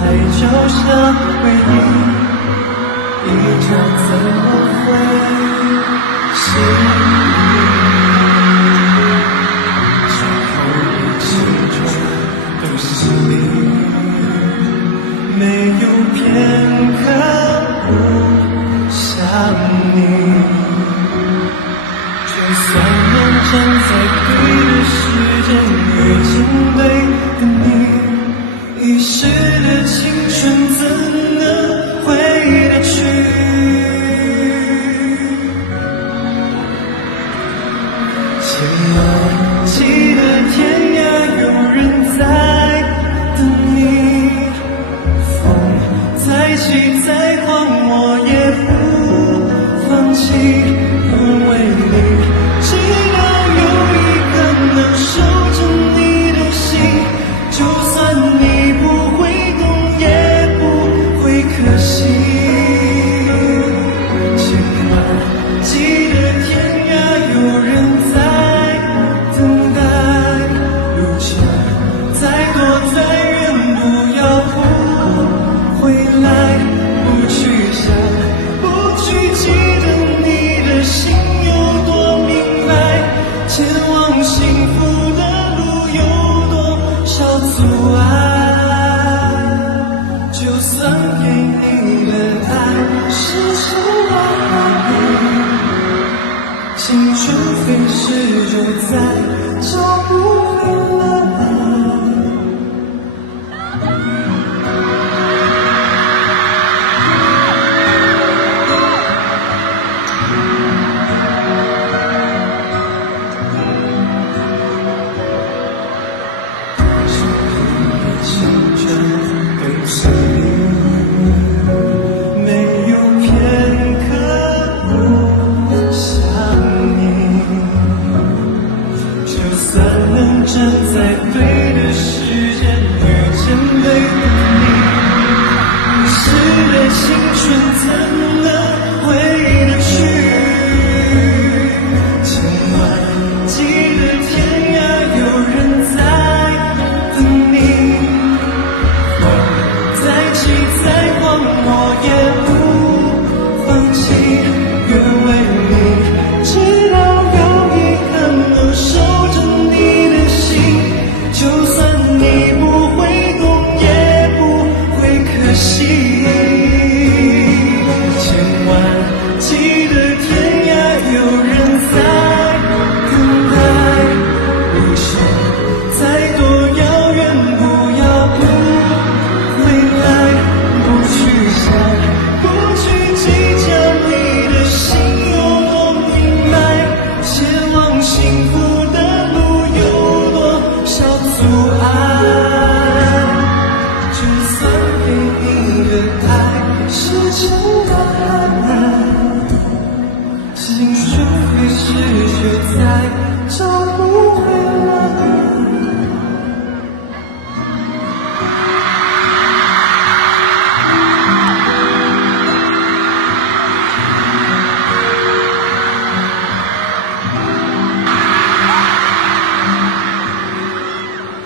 海就像回忆，一张怎么会是你？最后一起中都是你，没有片刻不想你。就算能站在对的时间遇见对的你，遗失的青春怎能回得去？千万记得天涯有人在等你，风再起再狂我也不放弃，因为你知道有一个能守着你的心，就算你不会懂也不会可惜。千万记得天涯有人在等待，路程再多再远不要不回来，不去想，不去记得你的心有多明白，前往幸福的路有多少阻碍，就算给你的爱是尘埃，青春飞逝就再找不回来。青春都是你，没有片刻不想你。就算能站在对的时间遇见对的你，遗失的青春怎能回得去？千万记得天涯有人在等你，再起再狂我也不放弃，愿为你直到有一刻能守着你的心，就算你不会懂也不会可惜。千万记得天涯有人在等待，路程再多遥远不要不回来，不去想，不去计较你的心有多明白，前往幸福的路有多少阻碍，就算给你的爱是尘埃，青春飞逝却再找不回来。